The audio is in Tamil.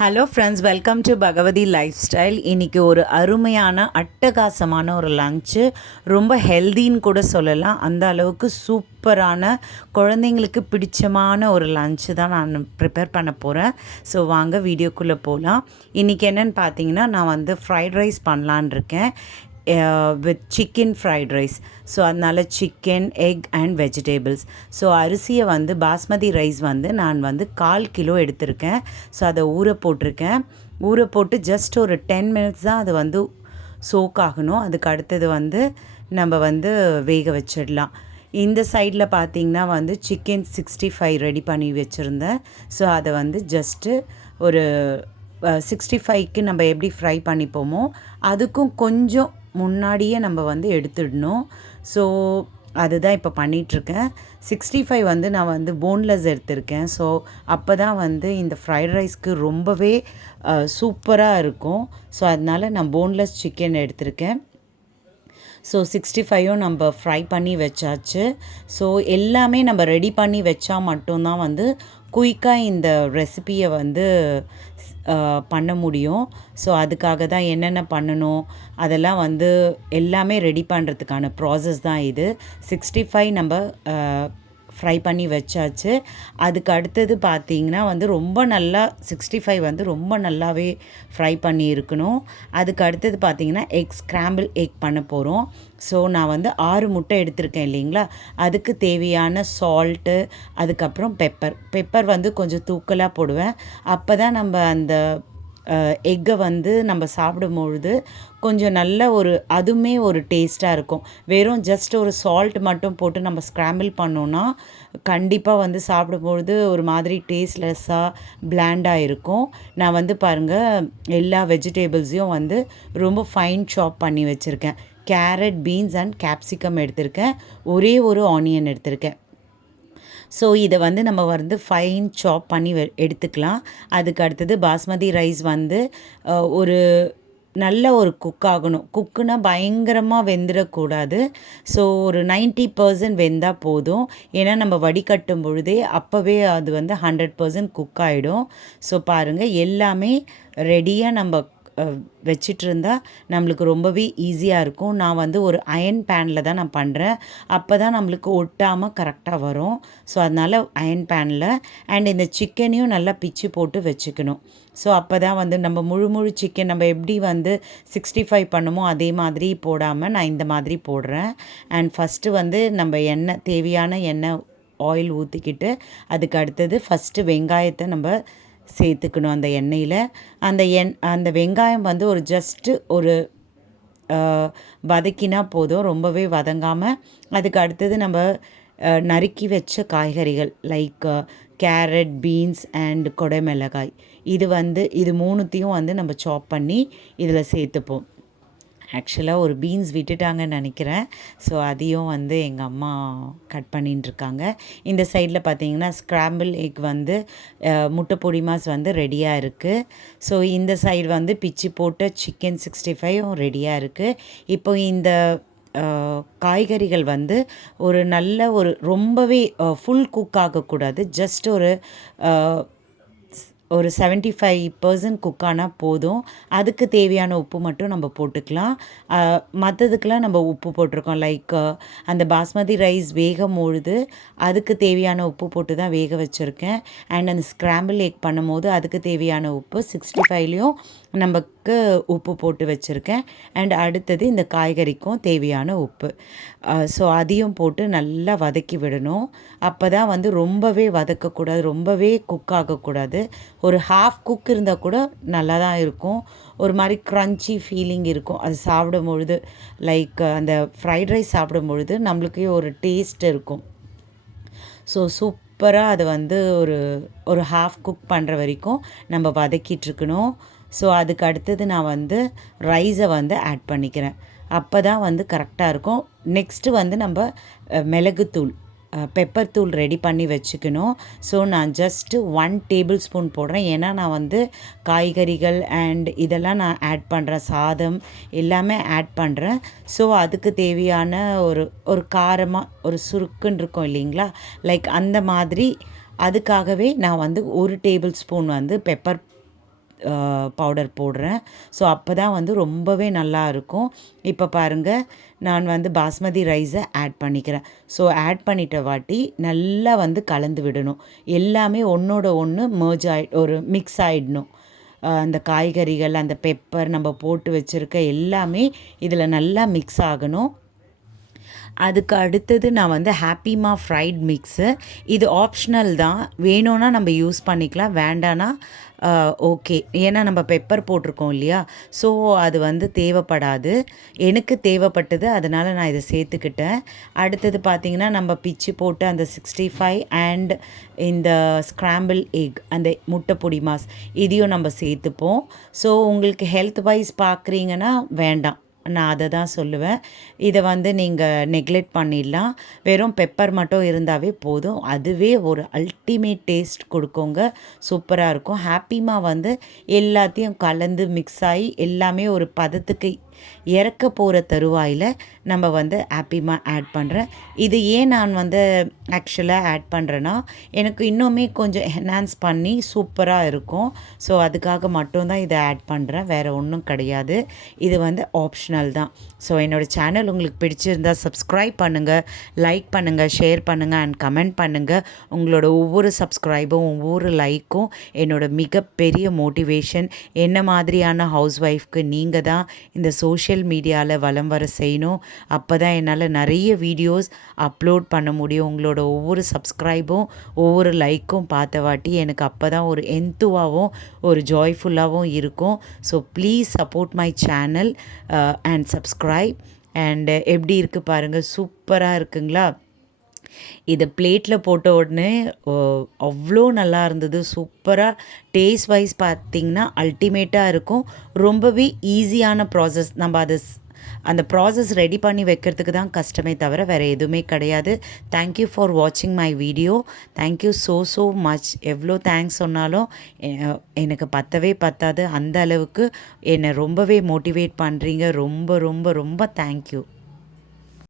Hello friends, welcome to Bhagavathi life style. இன்றைக்கி ஒரு அருமையான அட்டகாசமான ஒரு லன்ச்சு, ரொம்ப ஹெல்தின்னு கூட சொல்லலாம். அந்த அளவுக்கு சூப்பரான குழந்தைங்களுக்கு பிடிச்சமான ஒரு லன்ச்சு தான் நான் ப்ரிப்பேர் பண்ண போகிறேன். ஸோ வாங்க வீடியோக்குள்ளே போகலாம். இன்றைக்கி என்னென்னு பார்த்தீங்கன்னா, நான் வந்து ஃப்ரைட் ரைஸ் பண்ணலான் இருக்கேன் with chicken fried rice. So அதனால் chicken, egg and vegetables. So அரிசியை வந்து பாஸ்மதி ரைஸ் வந்து நான் வந்து 1/4 கிலோ எடுத்திருக்கேன். ஸோ அதை ஊற போட்டிருக்கேன். ஊற போட்டு ஜஸ்ட் ஒரு 10 மினிட்ஸ் தான் அது வந்து சோக் ஆகணும். அதுக்கு அடுத்தது வந்து நம்ம வந்து வேக வச்சிடலாம். இந்த சைடில் பார்த்திங்கன்னா வந்து சிக்கன் 65 ரெடி பண்ணி வச்சுருந்தேன். ஸோ அதை வந்து ஜஸ்ட்டு ஒரு 65க்கு நம்ம எப்படி ஃப்ரை பண்ணிப்போமோ அதுக்கும் கொஞ்சம் முன்னாடியே நம்ம வந்து எடுத்துடணும். ஸோ அதுதான் இப்போ பண்ணிகிட்ருக்கேன். 65 வந்து நான் வந்து போன்லெஸ் எடுத்திருக்கேன். ஸோ அப்போ தான் வந்து இந்த ஃப்ரைட் ரைஸ்க்கு ரொம்பவே சூப்பராக இருக்கும். ஸோ அதனால் நான் போன்லெஸ் சிக்கன் எடுத்திருக்கேன். ஸோ 65ம் நம்ம ஃப்ரை பண்ணி வச்சாச்சு. ஸோ எல்லாமே நம்ம ரெடி பண்ணி வச்சா மட்டும்தான் வந்து குயிக்காக இந்த ரெசிப்பியை வந்து பண்ண முடியும். ஸோ அதுக்காக தான் என்னென்ன பண்ணணும் அதெல்லாம் வந்து எல்லாமே ரெடி பண்ணுறதுக்கான ப்ராசஸ் தான் இது. 65 நம்ம ஃப்ரை பண்ணி வச்சாச்சு. அதுக்கு அடுத்தது பார்த்திங்கன்னா வந்து ரொம்ப நல்லா 65 வந்து ரொம்ப நல்லாவே ஃப்ரை பண்ணி இருக்கணும். அதுக்கு அடுத்தது பார்த்திங்கன்னா ஸ்க்ராம்பிள் எக் பண்ண போகிறோம். ஸோ நான் வந்து 6 முட்டை எடுத்திருக்கேன் இல்லைங்களா, அதுக்கு தேவையான சால்ட்டு, அதுக்கப்புறம் பெப்பர் வந்து கொஞ்சம் தூக்கலாக போடுவேன். அப்போ தான் நம்ம அந்த எக்கை வந்து நம்ம சாப்பிடும்பொழுது கொஞ்சம் நல்ல அதுவுமே ஒரு டேஸ்ட்டாக இருக்கும். வெறும் ஜஸ்ட் ஒரு சால்ட் மட்டும் போட்டு நம்ம ஸ்க்ராம்பிள் பண்ணோன்னா கண்டிப்பாக வந்து சாப்பிடும்பொழுது ஒரு மாதிரி டேஸ்ட்லெஸ்ஸாக பிளாண்டாக இருக்கும். நான் வந்து பாருங்கள் எல்லா வெஜிடேபிள்ஸையும் வந்து ரொம்ப ஃபைன் சாப் பண்ணி வச்சுருக்கேன். கேரட், பீன்ஸ் அண்ட் கேப்சிகம் எடுத்திருக்கேன். ஒரே ஒரு ஆனியன் எடுத்திருக்கேன். ஸோ இதை வந்து நம்ம வந்து ஃபைன் சாப் பண்ணி எடுத்துக்கலாம். அதுக்கு அடுத்தது பாஸ்மதி ரைஸ் வந்து ஒரு நல்ல ஒரு குக் ஆகணும். குக்குனா பயங்கரமாக வெந்துடக்கூடாது. ஸோ ஒரு 90% வெந்தால் போதும். ஏன்னா நம்ம வடிகட்டும் பொழுதே அப்போவே அது வந்து 100% குக் ஆகிடும். ஸோ பாருங்கள் எல்லாமே ரெடியாக நம்ம வச்சிட்ருந்தா நம்மளுக்கு ரொம்பவே ஈஸியாக இருக்கும். நான் வந்து ஒரு அயர்ன் பேனில் தான் நான் பண்ணுறேன். அப்போ தான் நம்மளுக்கு ஒட்டாமல் கரெக்டாக வரும். ஸோ அதனால் அயர்ன் பேனில் அண்ட் இந்த சிக்கனையும் நல்லா பிச்சு போட்டு வச்சுக்கணும். ஸோ அப்போ தான் வந்து நம்ம முழு சிக்கன் நம்ம எப்படி வந்து 65 பண்ணுமோ அதே மாதிரி போடாமல் நான் இந்த மாதிரி போடுறேன். அண்ட் ஃபஸ்ட்டு வந்து நம்ம தேவையான எண்ணெய் ஆயில் ஊற்றிக்கிட்டு அதுக்கு அடுத்தது ஃபஸ்ட்டு வெங்காயத்தை நம்ம சேர்த்துக்கணும் அந்த எண்ணெயில். அந்த வெங்காயம் வந்து ஒரு ஜஸ்ட்டு ஒரு வதக்கினா போதும், ரொம்பவே வதங்காமல். அதுக்கு அடுத்தது நம்ம நறுக்கி வச்ச காய்கறிகள் லைக் கேரட், பீன்ஸ் அண்ட் கொடைமிளகாய், இது மூணுத்தையும் வந்து நம்ம சாப் பண்ணி இதில் சேர்த்துப்போம். ஆக்சுவலாக ஒரு பீன்ஸ் விட்டுட்டாங்கன்னு நினைக்கிறேன். ஸோ அதையும் வந்து எங்கள் அம்மா கட் பண்ணிட்டுருக்காங்க. இந்த சைடில் பார்த்திங்கன்னா ஸ்க்ராம்பிள் எக் வந்து முட்டை பொடி மாஸ் வந்து ரெடியாக இருக்குது. ஸோ இந்த சைடு வந்து பிச்சு போட்ட சிக்கன் 65ம் ரெடியாக இருக்குது. இப்போ இந்த காய்கறிகள் வந்து ஒரு நல்ல ரொம்பவே ஃபுல் குக் ஆகக்கூடாது. ஜஸ்ட் ஒரு 75% குக் ஆனால் போதும். அதுக்கு தேவையான உப்பு மட்டும் நம்ம போட்டுக்கலாம். மற்றதுக்கெலாம் நம்ம உப்பு போட்டிருக்கோம். லைக் அந்த பாஸ்மதி ரைஸ் வேகும்பொழுது அதுக்கு தேவையான உப்பு போட்டு தான் வேக வச்சுருக்கேன். அண்ட் அந்த ஸ்க்ராம்பிள் எக் பண்ணும்போது அதுக்கு தேவையான உப்பு 65லேயும் நமக்கு உப்பு போட்டு வச்சுருக்கேன். அண்ட் அடுத்தது இந்த காய்கறிக்கும் தேவையான உப்பு. ஸோ அதையும் போட்டு நல்லா வதக்கி விடணும். அப்போ தான் வந்து ரொம்பவே வதக்கக்கூடாது, ரொம்பவே குக் ஆகக்கூடாது. ஒரு ஹாஃப் குக் இருந்தால் கூட நல்லா தான் இருக்கும். ஒரு மாதிரி க்ரன்ச்சி ஃபீலிங் இருக்கும் அது சாப்பிடும் பொழுது. லைக் அந்த ஃப்ரைட் ரைஸ் சாப்பிடும் பொழுது நம்மளுக்கே ஒரு டேஸ்ட் இருக்கும். ஸோ சூப்பராக அதை வந்து ஒரு ஹாஃப் குக் பண்ணுற வரைக்கும் நம்ம வதக்கிட்டுருக்கணும். ஸோ அதுக்கு அடுத்தது நான் வந்து ரைஸை வந்து ஆட் பண்ணிக்கிறேன். அப்போ தான் வந்து கரெக்டாக இருக்கும். நெக்ஸ்ட்டு வந்து நம்ம மிளகுத்தூள், பெப்பர் தூள் ரெடி பண்ணி வச்சுக்கணும். ஸோ நான் ஜஸ்ட்டு 1 டேபிள் ஸ்பூன் போடுறேன். ஏன்னா நான் வந்து காய்கறிகள் அண்ட் இதெல்லாம் நான் ஆட் பண்ணுறேன், சாதம் எல்லாமே ஆட் பண்ணுறேன். ஸோ அதுக்கு தேவையான ஒரு காரமாக ஒரு சுருக்குன்னு இருக்கும் இல்லைங்களா, லைக் அந்த மாதிரி. அதுக்காகவே நான் வந்து 1 டேபிள் ஸ்பூன் வந்து பெப்பர் பவுடர் போடுறேன். ஸோ அப்போ தான் வந்து ரொம்பவே நல்லா இருக்கும். இப்போ பாருங்கள், நான் வந்து பாஸ்மதி ரைஸை ஆட் பண்ணிக்கிறேன். ஸோ ஆட் பண்ணிட்ட வாட்டி நல்லா வந்து கலந்து விடணும். எல்லாமே ஒன்றோட ஒன்று ஒரு மிக்ஸ் ஆகிடணும். அந்த காய்கறிகள், அந்த பெப்பர், நம்ம போட்டு வச்சுருக்க எல்லாமே இதில் நல்லா மிக்ஸ் ஆகணும். அதுக்கு அடுத்தது நான் வந்து ஹாப்பிமா ஃப்ரைட் மிக்ஸு. இது ஆப்ஷனல் தான், வேணும்னா நம்ம யூஸ் பண்ணிக்கலாம், வேண்டான்னா ஓகே. ஏன்னா நம்ம பெப்பர் போட்டிருக்கோம் இல்லையா, ஸோ அது வந்து தேவைப்படாது. எனக்கு தேவைப்பட்டது, அதனால் நான் இதை சேர்த்துக்கிட்டேன். அடுத்தது பார்த்திங்கன்னா, நம்ம பிச்சு போட்டு அந்த 65 அண்ட் இந்த ஸ்க்ராம்பிள் எக், அந்த முட்டை பொடி மாஸ், இதையும் நம்ம சேர்த்துப்போம். ஸோ உங்களுக்கு ஹெல்த் வைஸ் பார்க்குறீங்கன்னா வேண்டாம், நான் அதை தான் சொல்லுவேன். இதை வந்து நீங்கள் நெக்லெக்ட் பண்ணிடலாம். வெறும் பெப்பர் மட்டும் இருந்தாவே போதும், அதுவே ஒரு அல்டிமேட் டேஸ்ட் கொடுக்குங்க, சூப்பராக இருக்கும். ஹாப்பிமா வந்து எல்லாத்தையும் கலந்து மிக்ஸ் ஆகி எல்லாமே ஒரு பதத்துக்கு இறக்க போகிற தருவாயில் நம்ம வந்து ஹாப்பிமா ஆட் பண்ணுறேன். இது ஏன் நான் வந்து ஆக்சுவலாக ஆட் பண்ணுறேன்னா, எனக்கு இன்னுமே கொஞ்சம் என்ஹான்ஸ் பண்ணி சூப்பராக இருக்கும். ஸோ அதுக்காக மட்டும்தான் இதை ஆட் பண்ணுறேன், வேறு ஒன்றும் கிடையாது. இது வந்து ஆப்ஷனல் தான். ஸோ என்னோடய சேனல் உங்களுக்கு பிடிச்சிருந்தா சப்ஸ்கிரைப் பண்ணுங்கள், லைக் பண்ணுங்கள், ஷேர் பண்ணுங்கள் அண்ட் கமெண்ட் பண்ணுங்கள். உங்களோட ஒவ்வொரு சப்ஸ்கிரைபும் ஒவ்வொரு லைக்கும் என்னோடய மிகப்பெரிய மோட்டிவேஷன். என்ன மாதிரியான ஹவுஸ் ஒய்ஃப்க்கு நீங்கள் தான் இந்த சோஷியல் மீடியாவில் வலம் வர செய்யணும். அப்போ தான் என்னால் நிறைய வீடியோஸ் அப்லோட் பண்ண முடியும். உங்களோட ஒவ்வொரு சப்ஸ்கிரைபும் ஒவ்வொரு லைக்கும் பார்த்த வாட்டி எனக்கு அப்போ தான் ஒரு எந்துவாகவும் ஒரு ஜாய்ஃபுல்லாகவும் இருக்கும். So please support my channel and subscribe. And எப்படி இருக்குது பாருங்கள், சூப்பராக இருக்குங்களா? இதை பிளேட்டில் போட்ட உடனே அவ்வளோ நல்லா இருந்தது, சூப்பராக. டேஸ்ட் வைஸ் பார்த்திங்கன்னா அல்டிமேட்டாக இருக்கும். ரொம்பவே ஈஸியான ப்ராசஸ். நம்ம அந்த ப்ராசஸ் ரெடி பண்ணி வைக்கிறதுக்கு தான் கஷ்டமே தவிர வேறு எதுவுமே கிடையாது. தேங்க்யூ ஃபார் வாட்சிங் my video. Thank you so much. எவ்வளோ தேங்க்ஸ் சொன்னாலும் எனக்கு பத்தவே பத்தாது. அந்த அளவுக்கு என்னை ரொம்பவே மோட்டிவேட் பண்ணுறீங்க. ரொம்ப ரொம்ப ரொம்ப தேங்க்யூ.